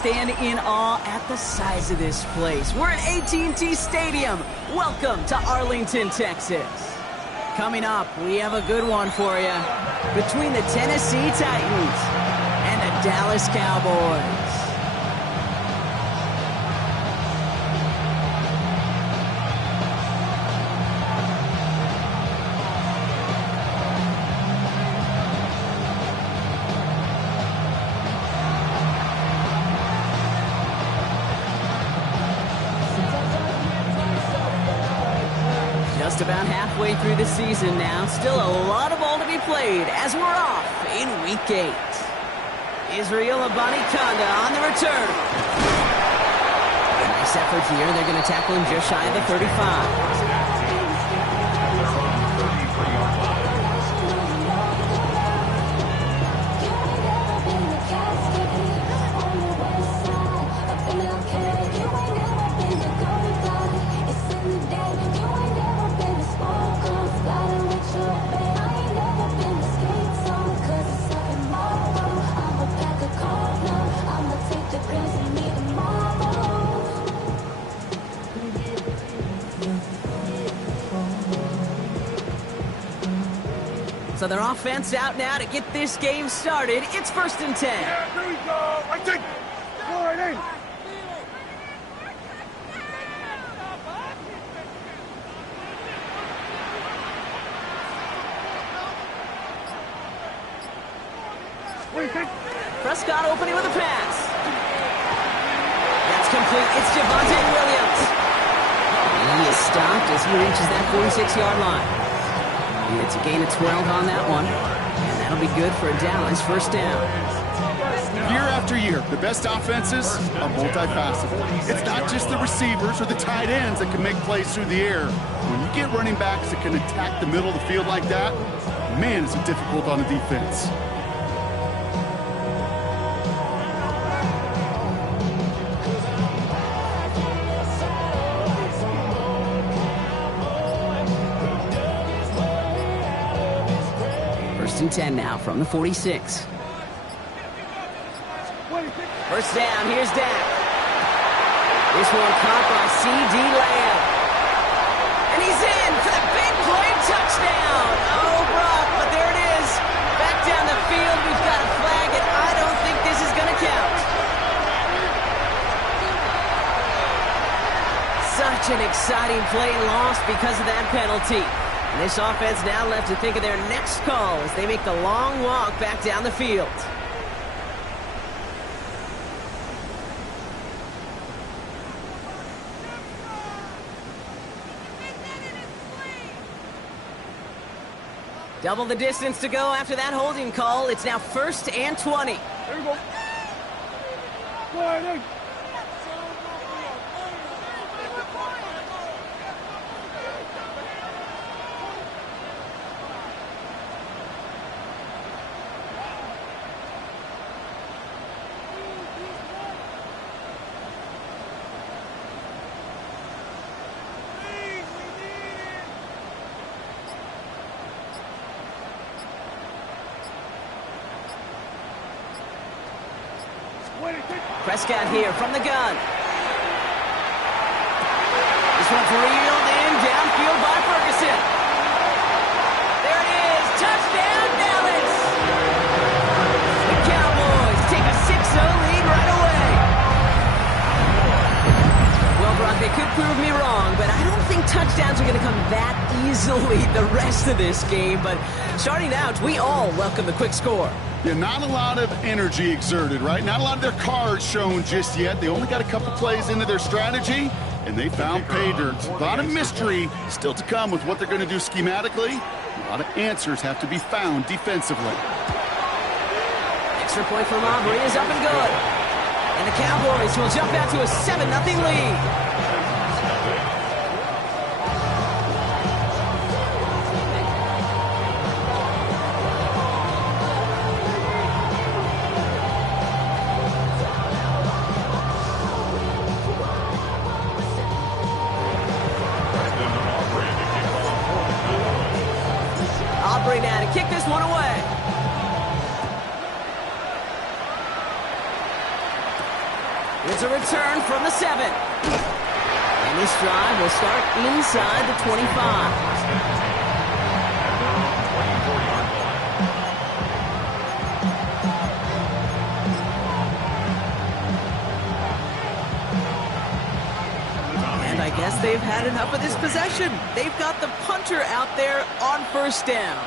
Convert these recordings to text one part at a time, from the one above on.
Stand in awe at the size of this place. We're at AT&T Stadium. Welcome to Arlington, Texas. Coming up, we have a good one for you. Between the Tennessee Titans and the Dallas Cowboys. Just about halfway through the season now. Still a lot of ball to be played as we're off in Week 8. Israel Abanikanda on the return. Nice effort here. They're going to tackle him just shy of the 35. So their offense out now to get this game started. It's 1st and 10. Yeah, there we go. Right there. Go right in. Prescott opening with a pass. That's complete. It's Javonte Williams. He is stopped as he reaches that 46-yard line. It's a gain of 12 on that one, and that'll be good for a Dallas first down. Year after year, the best offenses are multifaceted. It's not just the receivers or the tight ends that can make plays through the air. When you get running backs that can attack the middle of the field like that, man, is it difficult on the defense. First and 10 now from the 46. First down, here's Dak. This one caught by C.D. Lamb. And he's in for the big play touchdown. Oh, Brock, but there it is. Back down the field, we've got a flag, and I don't think this is going to count. Such an exciting play lost because of that penalty. And this offense now left to think of their next call as they make the long walk back down the field. Double the distance to go after that holding call. It's now 1st and 20. There you go. Go right in. Prescott here from the gun. This one's reeled in downfield by Ferguson. There it is. Touchdown, Dallas. The Cowboys take a 6-0 lead right away. Well, Brock, they could prove me wrong, but I don't think touchdowns are going to come that easily the rest of this game. But starting out, we all welcome the quick score. Yeah, not a lot of energy exerted, right? Not a lot of their cards shown just yet. They only got a couple plays into their strategy, and they found pay dirt. A lot of mystery still to come with what they're going to do schematically. A lot of answers have to be found defensively. Extra point from Aubrey is up and good. And the Cowboys will jump out to a 7-0 lead. Aubrey now to kick this one away. It's a return from the 7. And this drive will start inside the 25. And I guess they've had enough of this possession. They've got the punter out there on first down.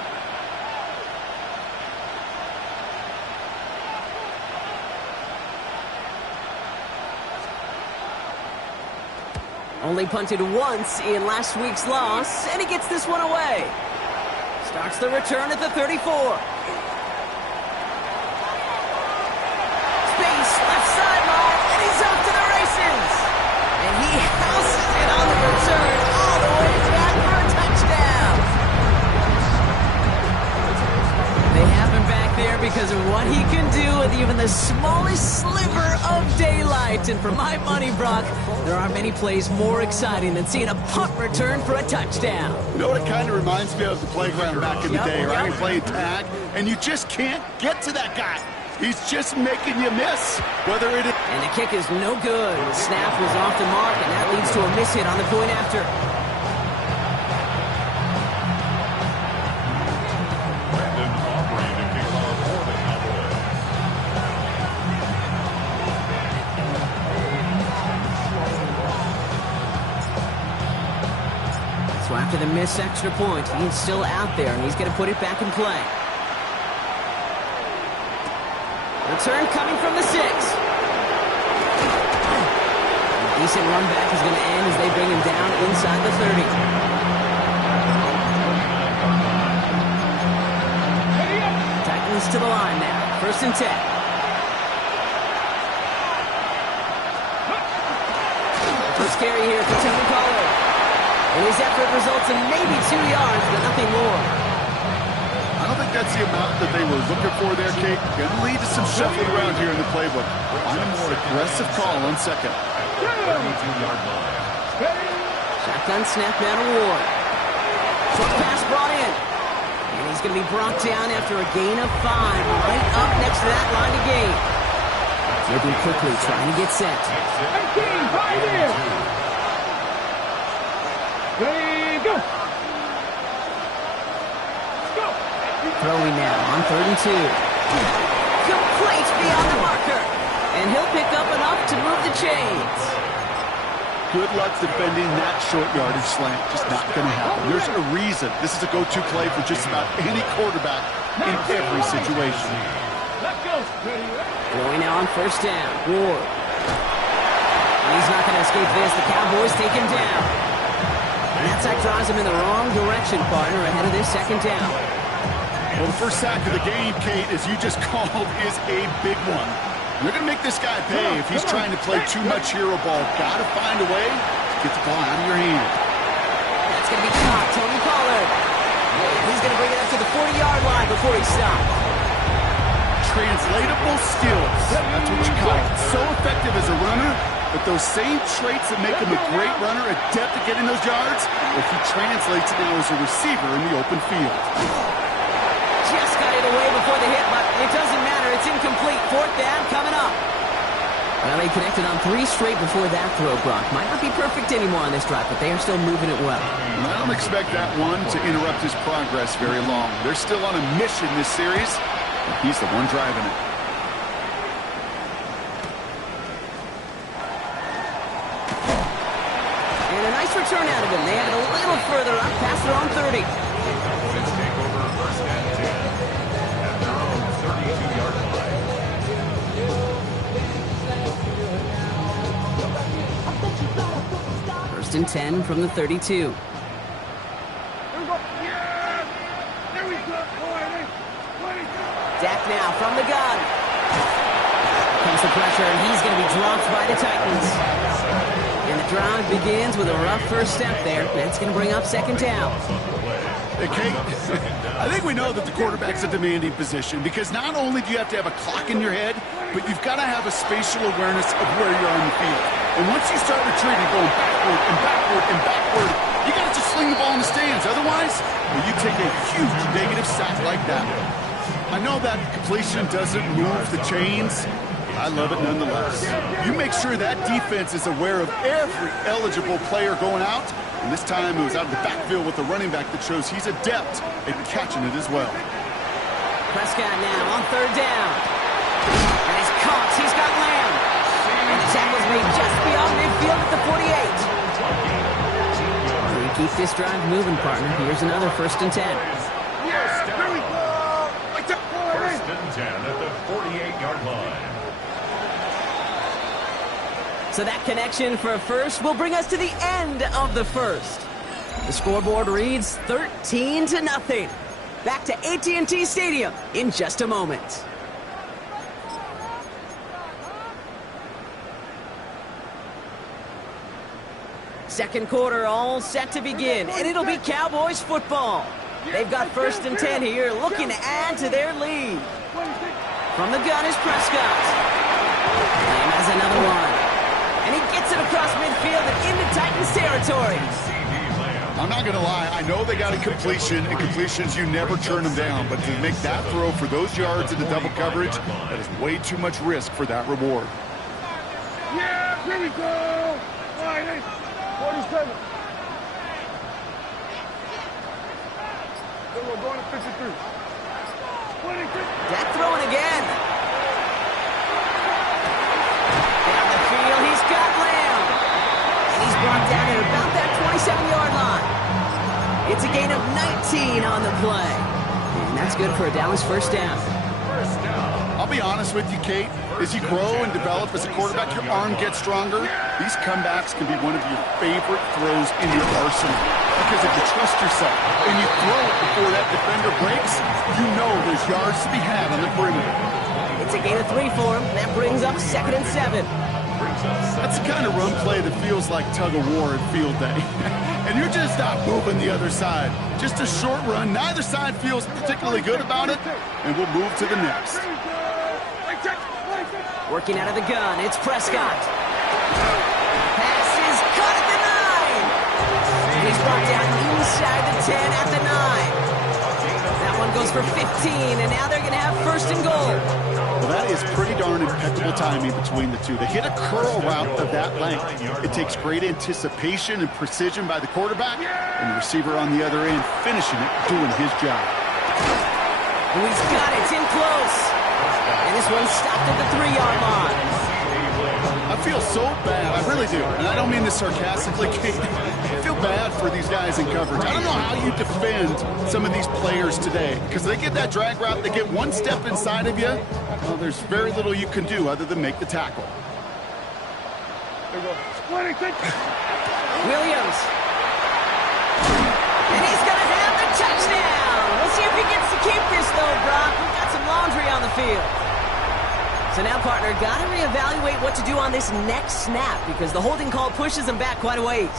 Only punted once in last week's loss, and he gets this one away. Starts the return at the 34. Space, left sideline, and he's off to the races. And he houses it on the return all the way back for a touchdown. They have him back there because of what he can do with even the smallest sliver of daylight. And for my money, Brock, there are many plays more exciting than seeing a punt return for a touchdown. You know what it kind of reminds me of? The playground back in the day, right? You play tag, and you just can't get to that guy. He's just making you miss. Whether it is... And the kick is no good. The snap was off the mark, and that leads to a miss hit on the point after. So after the missed extra point, he's still out there, and he's going to put it back in play. Return coming from the 6. A decent run back is going to end as they bring him down inside the 30. Titans to the line now. 1st and 10. First carry here for Tony Pollard. And his effort results in maybe 2 yards, but nothing more. I don't think that's the amount that they were looking for there, Kate. Going to lead to some shuffling around here in the playbook. On a more aggressive call on 2nd. 32-yard line. Shotgun snap now to Ward. Short pass brought in. And he's going to be brought down after a gain of 5. Right up next to that line of gain. Moving quickly, trying to get set. 18, right here. Ready, go. Throwing now on 3rd and 2. Complete beyond the marker. And he'll pick up enough to move the chains. Good luck defending that short yardage slant. Just not going to happen. There's a reason this is a go-to play for just about any quarterback in every situation. Let's go. Going now on 1st down. Ward. And he's not going to escape this. The Cowboys take him down. And that sack drives him in the wrong direction, partner, ahead of this 2nd down. Well, the first sack of the game, Kate, as you just called, is a big one. And they're going to make this guy pay if he's trying to play too much hero ball. Got to find a way to get the ball out of your hand. That's going to be caught. Tony Pollard. He's going to bring it up to the 40-yard line before he stops. Translatable skills. That's what you call it. So effective as a runner, but those same traits that make him a great runner, adept at getting those yards, if he translates it now as a receiver in the open field. Just got it away before the hit, but it doesn't matter. It's incomplete. 4th down coming up. Well, they connected on 3 straight before that throw, Brock. Might not be perfect anymore on this drive, but they are still moving it well. And I don't expect that one to interrupt his progress very long. They're still on a mission this series. He's the one driving it. And a nice return out of him. They have it a little further up past their own 30. Let's take over 1st and 10 at their own 32-yard line. 1st and 10 from the 32. Dak now from the gun. Comes the pressure, and he's going to be dropped by the Titans. And the drive begins with a rough first step there. That's going to bring up 2nd down. Hey, Kate, I think we know that the quarterback's a demanding position because not only do you have to have a clock in your head, but you've got to have a spatial awareness of where you're on the field. And once you start retreating, going backward and backward and backward, you got to just sling the ball in the stands. Otherwise, well, you take a huge negative sack like that. I know that completion doesn't move the chains. I love it nonetheless. You make sure that defense is aware of every eligible player going out. And this time it was out of the backfield with the running back that shows he's adept at catching it as well. Prescott now on third down. And he's caught. He's got Lamb. And the tackle's made just beyond midfield at the 48. We keep this drive moving, partner. Here's another 1st and 10. First and 10 at the 48-yard line. So that connection for a first will bring us to the end of the first. The scoreboard reads 13-0. Back to AT&T Stadium in just a moment. Second quarter all set to begin, and it'll be Cowboys football. They've got 1st and 10 here, looking to add to their lead. From the gun is Prescott. Lamb has another one. And he gets it across midfield and into Titans territory. I'm not going to lie. I know they got a completion, and completions, you never turn them down. But to make that throw for those yards into double coverage, that is way too much risk for that reward. Yeah, here we go. 47. We're going to 53. 26. Dak throwing again. Down the field, he's got Lamb. And he's brought down at about that 27-yard line. It's a gain of 19 on the play. And that's good for a Dallas 1st down. I'll be honest with you, Kate. As you grow and develop as a quarterback, your arm gets stronger. These comebacks can be one of your favorite throws in your arsenal. Because if you trust yourself and you throw it before that defender breaks, you know there's yards to be had on the perimeter. It's a gain of 3 for him. That brings up 2nd and 7. That's the kind of run play that feels like tug-of-war at field day. And you're just not moving the other side. Just a short run. Neither side feels particularly good about it, and we'll move to the next. Working out of the gun, it's Prescott. Pass is caught at the 9. And he's brought down inside the 10 at the 9. That one goes for 15, and now they're going to have 1st and goal. Well, that is pretty darn impeccable timing between the two. They hit a curl route of that length. It takes great anticipation and precision by the quarterback, and the receiver on the other end finishing it, doing his job. Oh, he's got it. It's in close. And this one stopped at the 3-yard line. I feel so bad. I really do. And I don't mean this sarcastically, Kate. I feel bad for these guys in coverage. I don't know how you defend some of these players today. Because they get that drag route, they get one step inside of you. Well, there's very little you can do other than make the tackle. There we go. 26. Williams. And he's going to have the touchdown. We'll see if he gets to keep this, though, Brock. We've got some laundry on the field. So now, partner, got to reevaluate what to do on this next snap because the holding call pushes him back quite a ways.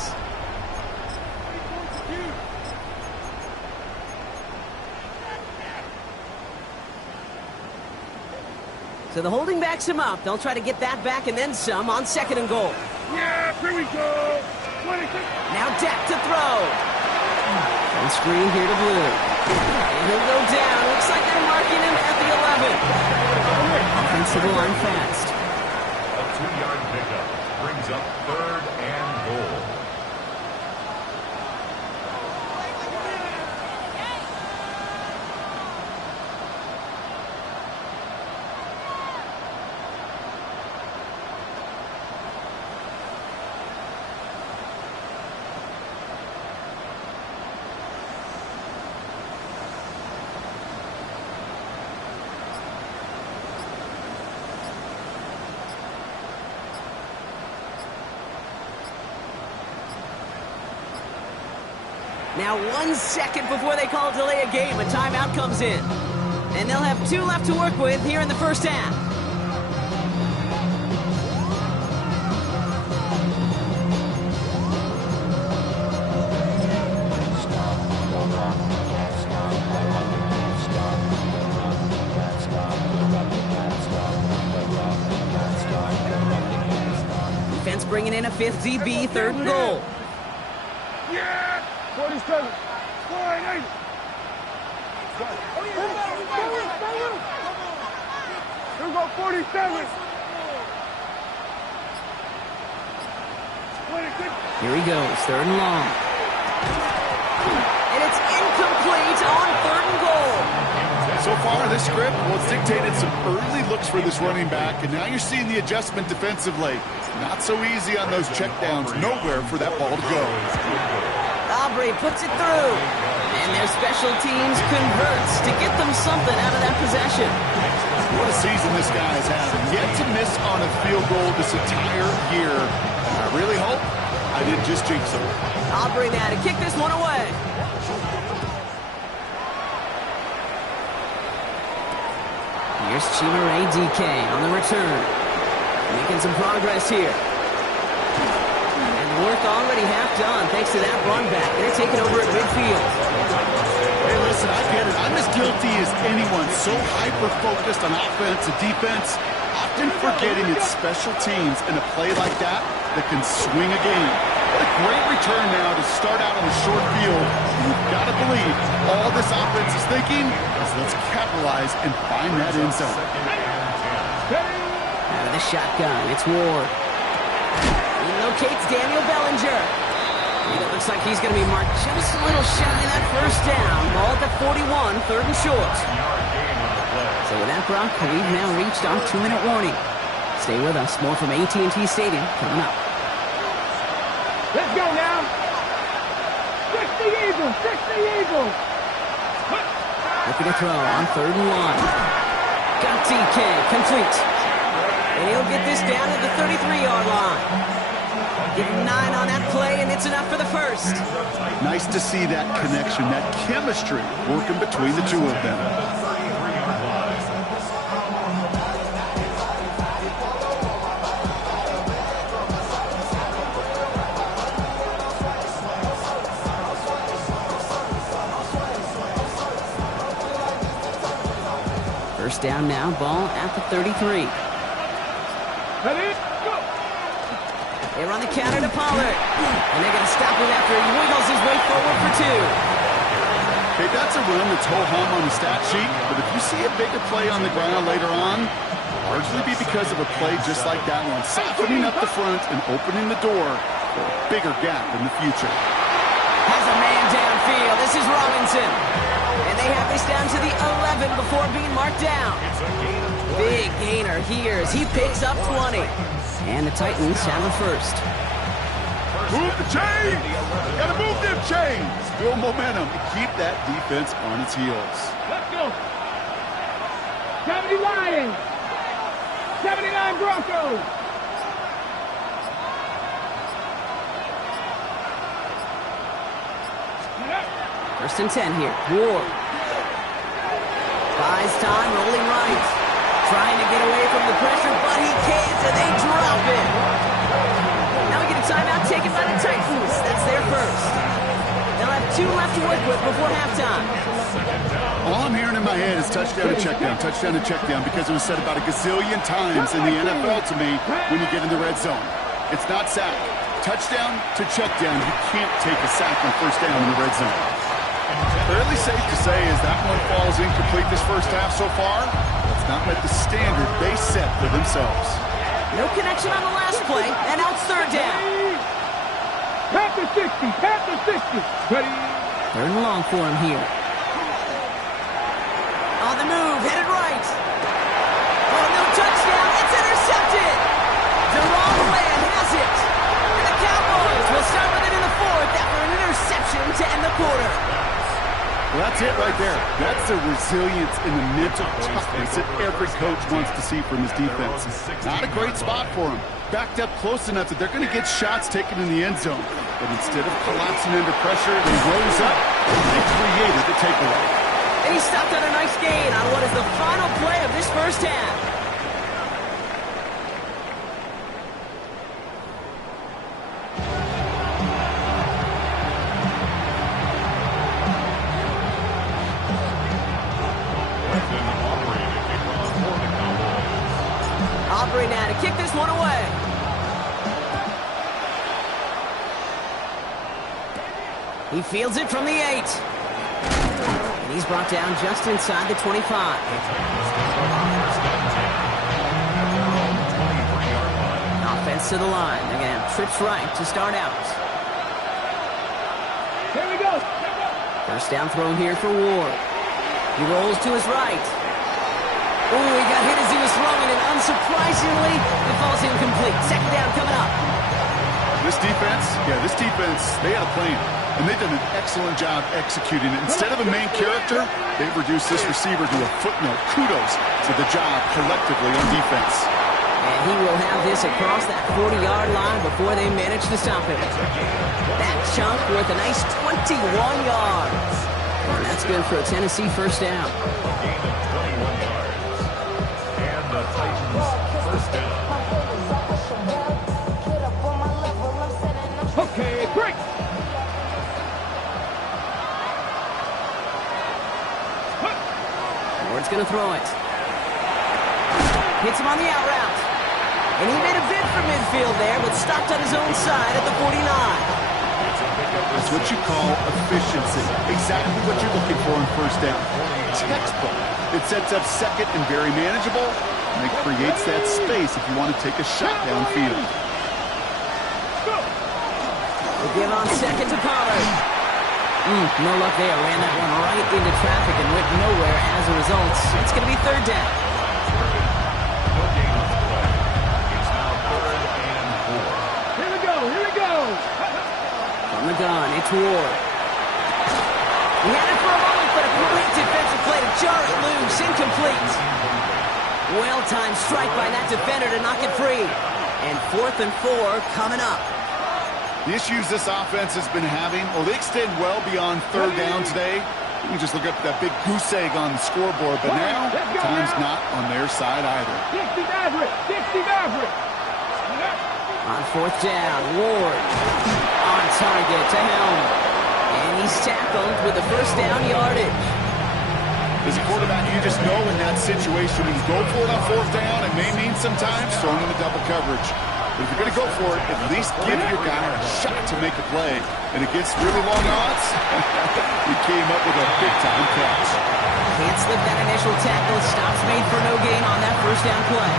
So the holding backs him up. They'll try to get that back and then some on 2nd and goal. Yeah, here we go. 26. Now Dak to throw. And screen here to Blue. And he'll go down. Looks like they're marking him at the 11. Offensive line fast. A 2-yard pickup brings up 3rd and goal. Now 1 second before they call delay a game, a timeout comes in. And they'll have 2 left to work with here in the 1st half. Defense bringing in a 5th DB, 3rd and goal. Yeah! 47. 48. Here we go, 47. Here he goes, 3rd and long. And it's incomplete on 3rd and goal. So far, this script, well, it's dictated some early looks for this running back, and now you're seeing the adjustment defensively. Not so easy on those checkdowns. Nowhere for that ball to go. Aubrey puts it through. And their special teams converts to get them something out of that possession. What a season this guy has had. Yet to miss on a field goal this entire year. And I really hope I didn't just jinx him. Aubrey now to kick this one away. Here's Chimaray DK on the return. Making some progress here. And the work already half done thanks to that run back. They're taking over at midfield. Hey, listen, I get it. I'm as guilty as anyone. So hyper-focused on offense and defense, often forgetting it's special teams in a play like that can swing a game. What a great return now to start out on the short field. And you've got to believe all this offense is thinking is let's capitalize and find that end zone. Out of the shotgun, it's Ward. He locates Daniel Bellinger. And it looks like he's going to be marked just a little shy of that 1st down. Ball at the 41, 3rd and short. So with that, Brock, we've now reached our 2-minute warning. Stay with us. More from AT&T Stadium coming up. Let's go now. Fix the Eagles. Fix the Eagles. Looking to throw on 3rd and long. Got DK. Complete. And he'll get this down to the 33-yard line. Give him 9 on that play, and it's enough for the 1st. Nice to see that connection, that chemistry working between the two of them. First down now, ball at the 33. Ready? Go. They run the counter to Pollard. And they're going to stop him after he wiggles his way forward for 2. Okay, that's a run that's ho-hum on the stat sheet, but if you see a bigger play on the ground later on, largely be because of a play just like that one, softening up the front and opening the door for a bigger gap in the future. Has a man downfield. This is Robinson. And they have this down to the 11 before being marked down. Big gainer here as he picks up 20. And the Titans have a 1st. Move the chains! Gotta move them chains! Build momentum and keep that defense on its heels. Let's go. 70 Lions. 79 Broncos. First and 10 here. Ward. Buys time, rolling right. Trying to get away from the pressure, but he can't, and they drop it. Now we get a timeout taken by the Titans. That's their 1st. They'll have 2 left to work with before halftime. All I'm hearing in my head is touchdown to checkdown, because it was said about a gazillion times in the NFL to me when you get in the red zone. It's not sack. Touchdown to checkdown. You can't take a sack on 1st down in the red zone. Fairly safe to say as that one falls incomplete this 1st half so far, it's not met the standard they set for themselves. No connection on the last play, and now it's 3rd down. Panther 60. Panther 60. Ready? 3rd and long for him here. On the move, headed right. Oh, no touchdown. It's intercepted. Deron Bland has it. And the Cowboys will start with it in the 4th after an interception to end the quarter. Well, that's it right there. That's the resilience and the mental toughness that every coach wants to see from his defense. Not a great spot for him. Backed up close enough that they're going to get shots taken in the end zone. But instead of collapsing under pressure, they rose up and they created the takeaway. And he stopped on a nice gain on what is the final play of this 1st half. Aubrey now to kick this one away. He fields it from the 8. And he's brought down just inside the 25. Offense gets to the line. They're going to have trips right to start out. Here we go. First down throw here for Ward. He rolls to his right. Oh, he got hit as he was throwing, and unsurprisingly, it falls incomplete. Second down coming up. This defense, they had a plan, and they've done an excellent job executing it. Instead of a main character, they've reduced this receiver to a footnote. Kudos to the job collectively on defense. And he will have this across that 40-yard line before they manage to stop him. That chunk worth a nice 21 yards. And that's good for a Tennessee first down. Gain of 21 yards. And the Titans first down. Okay, break. Ward's going to throw it. Hits him on the out route. And he made a bid for midfield there, but stopped on his own side at the 49. That's what you call efficiency. Exactly what you're looking for in first down. Textbook. It sets up second and very manageable, and it creates that space if you want to take a shot downfield. They give on second to Pollard. No luck there. Ran that one right into traffic and went nowhere as a result. It's going to be third down. No gain on the play. It's now 3rd and 4. Here we go. Here we go. From the gun, it's Ward. He had it for a moment, but a great defensive play to jar it loose. Incomplete. Well-timed strike by that defender to knock it free. And 4th and 4 coming up. The issues this offense has been having, well, they extend well beyond third down today. You can just look up that big goose egg on the scoreboard, but now time's not on their side either. 60 Maverick. 60 Maverick. On 4th down, Ward on target to Helm. And he's tackled with the first down yardage. As a quarterback, you just know in that situation, when you go for it on 4th down, it may mean sometimes throwing in the double coverage. But if you're going to go for it, at least give your guy a shot to make a play. And against really long odds, he came up with a big-time catch. Can't slip that initial tackle. Stops made for no gain on that first down play.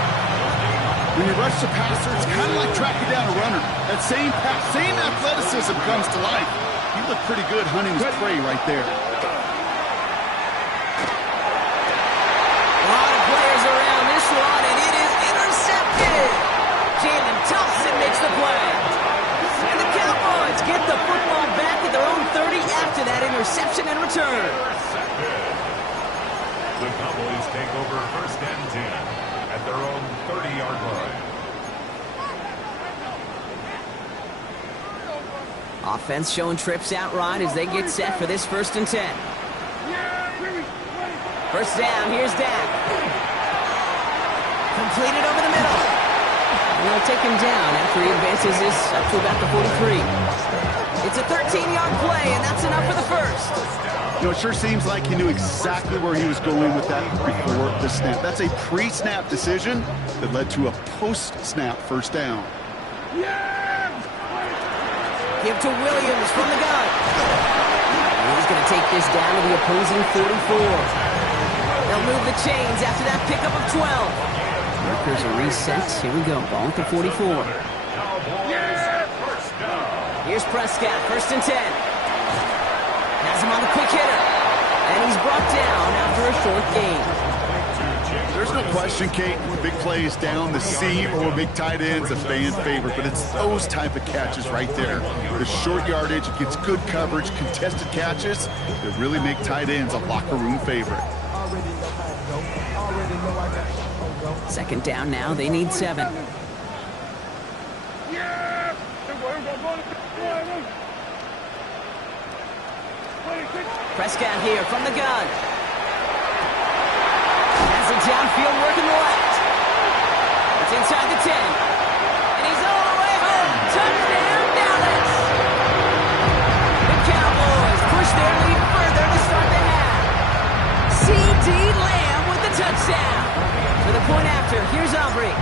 When you rush the passer, it's kind of like tracking down a runner. That same athleticism comes to life. He looked pretty good hunting his prey right there. A lot of players around this one, and it is intercepted. Jalen Thompson makes the play. And the Cowboys get the football back at their own 30 after that interception and return. The Cowboys take over 1st and 10 at their own 30-yard line. Offense showing trips out right as they get set for this 1st and 10. First down, here's Dak. Completed over the middle. And they'll take him down after he advances this up to about the 43. It's a 13-yard play, and that's enough for the first. You know, it sure seems like he knew exactly where he was going with that before the snap. That's a pre-snap decision that led to a post-snap first down. Give to Williams from the gun. And he's going to take this down to the opposing 44. They'll move the chains after that pickup of 12. Markers are reset. Here we go. Ball at the 44. Here's Prescott. 1st and 10. Has him on the quick hitter. And he's brought down after a short gain. There's no question, Kate, big plays down the seam or big tight ends, a fan favorite, but it's those type of catches right there. The short yardage, it gets good coverage, contested catches that really make tight ends a locker room favorite. Second down now. They need 7. Prescott here from the gun. Has it downfield working the left. It's inside the 10. And he's all the way home. Touchdown, Dallas. The Cowboys push their lead further to start the half. C.D. Lamb with the touchdown. For the point after, here's Aubrey.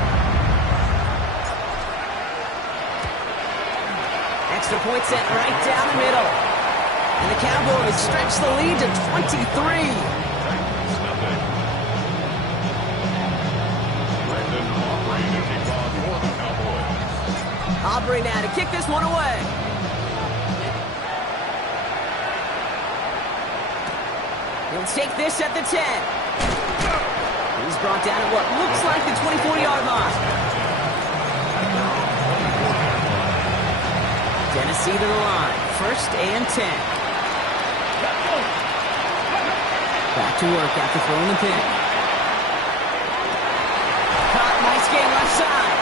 Extra point set right down the middle. And the Cowboys stretch the lead to 23. Aubrey now to kick this one away. He'll take this at the 10. He's brought down at what looks like the 24-yard line. Tennessee to the line. 1st and 10. Back to work after throwing the pick. Caught, nice game left side.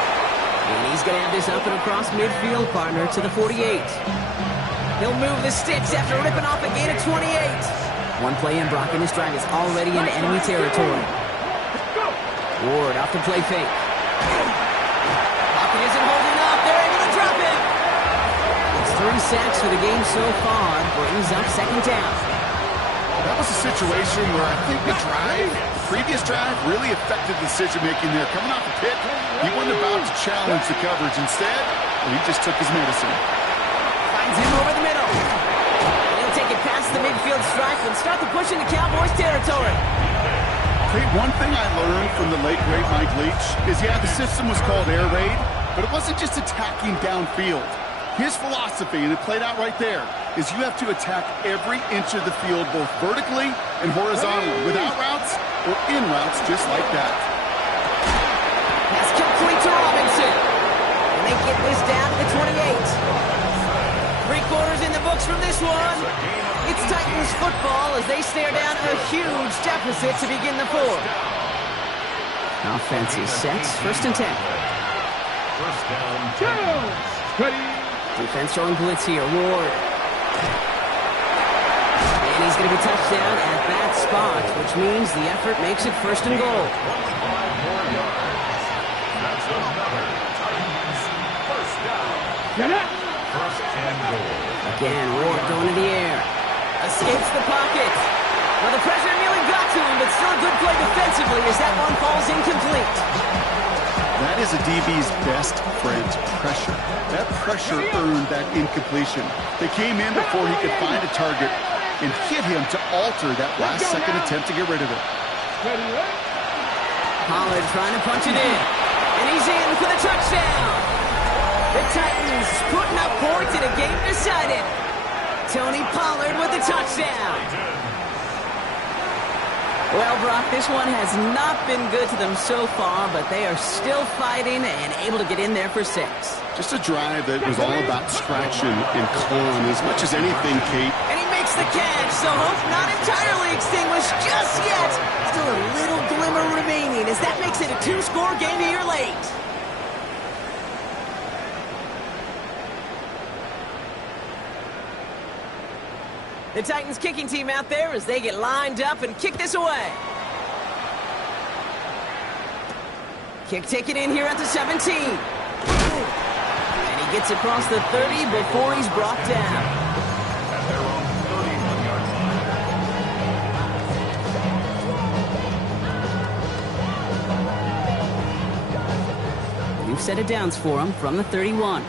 And he's going to have this up and across midfield, partner, to the 48. He'll move the sticks after ripping off a gain of 28. One play in, Brock, and his drive is already into enemy territory. Ward off the play fake. Pocket isn't holding up. They're able to drop him. It's 3 sacks for the game so far. Brings up 2nd down. That was a situation where I think the previous drive, really affected decision-making there. Coming off the pick, he wasn't about to challenge the coverage. Instead, he just took his medicine. Finds him over the middle. He'll take it past the midfield stripe and start the push into Cowboys territory. Hey, one thing I learned from the late, great Mike Leach is, yeah, the system was called air raid, but it wasn't just attacking downfield. His philosophy, and it played out right there, is you have to attack every inch of the field, both vertically and horizontally, without routes or in routes, just like that. Pass complete to Robinson. And they get this down to the 28. 3 quarters in the books from this one. It's Titans football as they stare down a huge deficit to begin the 4th. Offense is set. 1st and 10. 1st down. Jones. Ready. Defense showing blitz here. Ward. And he's going to be touched down at that spot, which means the effort makes it 1st and goal. That's another Titans 1st down. Get up. 1st and goal. Again, Ward going to the air. Escapes the pocket. Well, the pressure nearly got to him, but still a good play defensively as that one falls incomplete. That is a DB's best friend, pressure. That pressure earned that incompletion. They came in before he could find a target and hit him to alter that last-second attempt to get rid of it. Pollard trying to punch it in. And he's in for the touchdown. The Titans putting up points in a game decided. Tony Pollard with the touchdown. Well, Brock, this one has not been good to them so far, but they are still fighting and able to get in there for 6. Just a drive that was all about scratching and clawing as much as anything, Kate. And he makes the catch, so hope not entirely extinguished just yet. Still a little glimmer remaining as that makes it a 2-score game here late. The Titans kicking team out there as they get lined up and kick this away. Kick taken in here at the 17. And he gets across the 30 before he's brought down. At their own 31-yard line. New set of downs for him from the 31.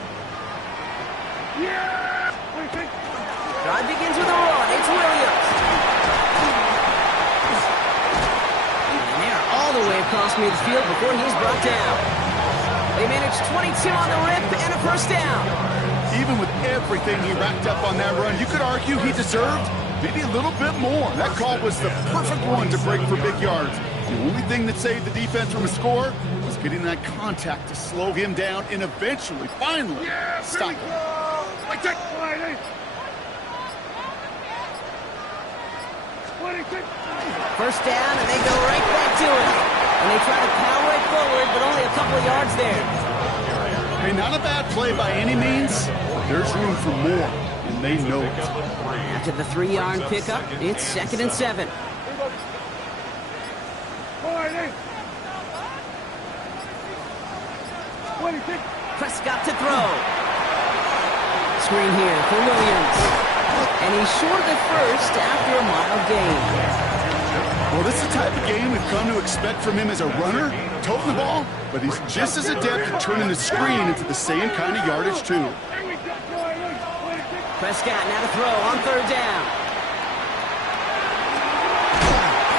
Drive begins with a run. It's Williams. And they're all the way across midfield before he's brought down. They managed 22 on the rip and a 1st down. Even with everything he racked up on that run, you could argue he deserved maybe a little bit more. That call was the perfect one to break for big yards. The only thing that saved the defense from a score was getting that contact to slow him down and eventually, finally, stop him. First down, and they go right back to it. And they try to power it forward, but only a couple of yards there. Hey, not a bad play by any means, but there's room for more, and they know it. After the 3-yard pickup, it's 2nd and 7. Prescott to throw. Screen here for Williams. And he's short of the 1st after a mild gain. Well, this is the type of game we've come to expect from him as a runner, toting the ball, but he's just as adept at turning the screen into the same kind of yardage, too. Prescott now to throw on 3rd down.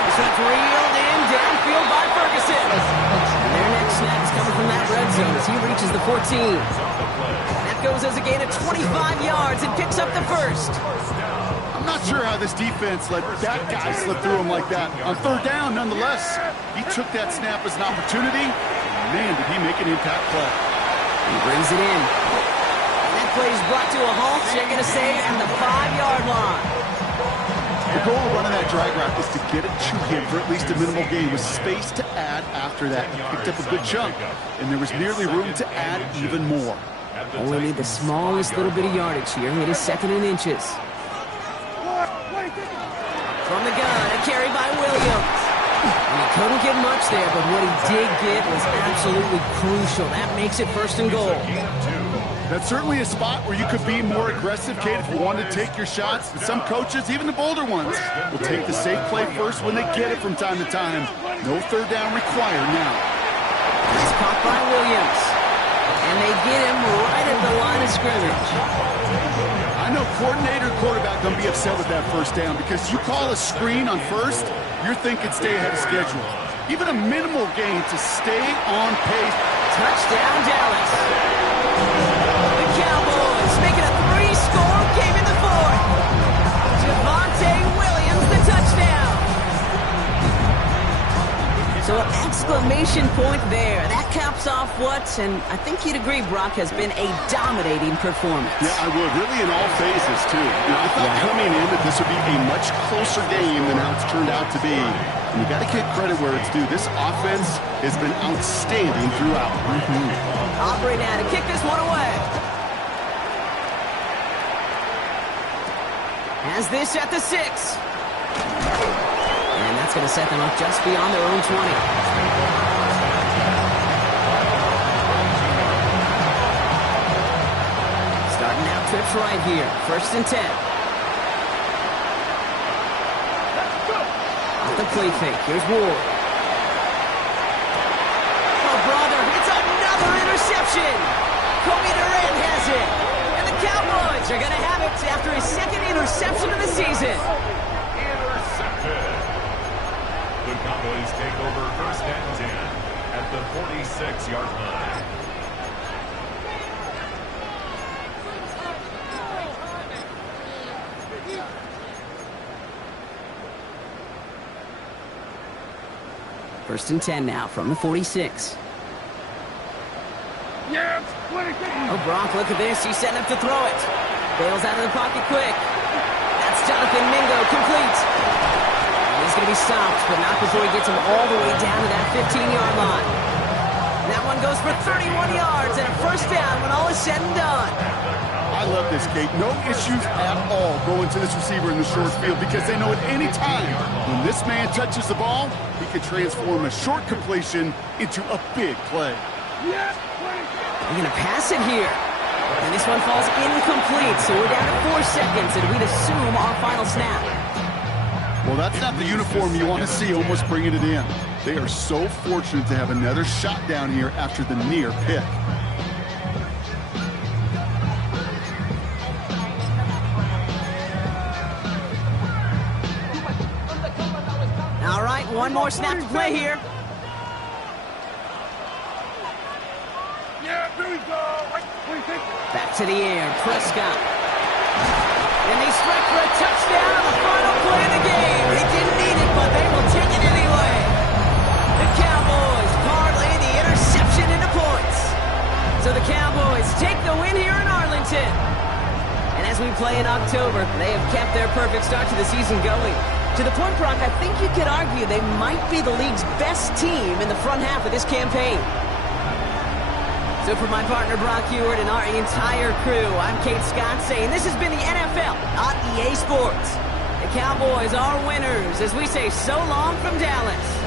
This one's reeled in downfield by Ferguson. And their next snap is coming from that red zone as he reaches the 14. goes as a gain of 25 yards and picks up the first. I'm not sure how this defense let that guy slip through him like that. On third down, nonetheless, he took that snap as an opportunity. Man, did he make an impact play. He brings it in. And that play is brought to a halt. They're going to say at the 5-yard line. The goal of running that drag route is to get it to him for at least a minimal gain with space to add after that. He picked up a good chunk, and there was nearly room to add even more. Only need the smallest little bit of yardage here. It is 2nd and inches. From the gun, a carry by Williams. And he couldn't get much there, but what he did get was absolutely crucial. That makes it 1st and goal. That's certainly a spot where you could be more aggressive, Kate, if you wanted to take your shots. And some coaches, even the bolder ones, will take the safe play first when they get it from time to time. No third down required now. It's caught by Williams. And they get him right at the line of scrimmage. I know coordinator and quarterback going to be upset with that first down because you call a screen on first, you're thinking stay ahead of schedule. Even a minimal gain to stay on pace. Touchdown, Dallas. The Cowboys make it a 3-score game in the 4th. Javonte Williams, the touchdown. So an exclamation point there. That caps off what, and I think you'd agree, Brock, has been a dominating performance. Yeah, I would. Really in all phases, too. I thought coming in that this would be a much closer game than how it's turned out to be. And you got to give credit where it's due. This offense has been outstanding throughout. Aubrey now to kick this one away. Has this at the 6. And that's going to set them up just beyond their own 20. Starting out trips right here. 1st and 10. Off the play fake. Here's Ward. Oh, brother, it's another interception. Kobe Durant has it. And the Cowboys are going to have it after his 2nd interception of the season. Intercepted. The Cowboys take over 1st and 10 at the 46-yard line. First and 10 now from the 46. Oh, Brock, look at this. He's setting up to throw it. Bails out of the pocket quick. That's Jonathan Mingo, complete. He's going to be stopped, but not before he gets him all the way down to that 15-yard line. That one goes for 31 yards and a 1st down when all is said and done. I love this, Kate. No issues at all going to this receiver in the short field because they know at any time when this man touches the ball, he can transform a short completion into a big play. They're going to pass it here. And this one falls incomplete, so we're down to 4 seconds, and we'd assume our final snap. Well, that's not the uniform you want to see almost bringing it in. They are so fortunate to have another shot down here after the near pick. All right, one more snap to play here. Back to the air, Prescott. And they strike for a touchdown on the final play of the game. They didn't need it, but they will take it anyway. The Cowboys parlay the interception into points. So the Cowboys take the win here in Arlington. And as we play in October, they have kept their perfect start to the season going. To the point, Brock, I think you could argue they might be the league's best team in the front half of this campaign. So for my partner, Brock Ewart, and our entire crew, I'm Kate Scott saying this has been the NFL on EA Sports. The Cowboys are winners as we say so long from Dallas.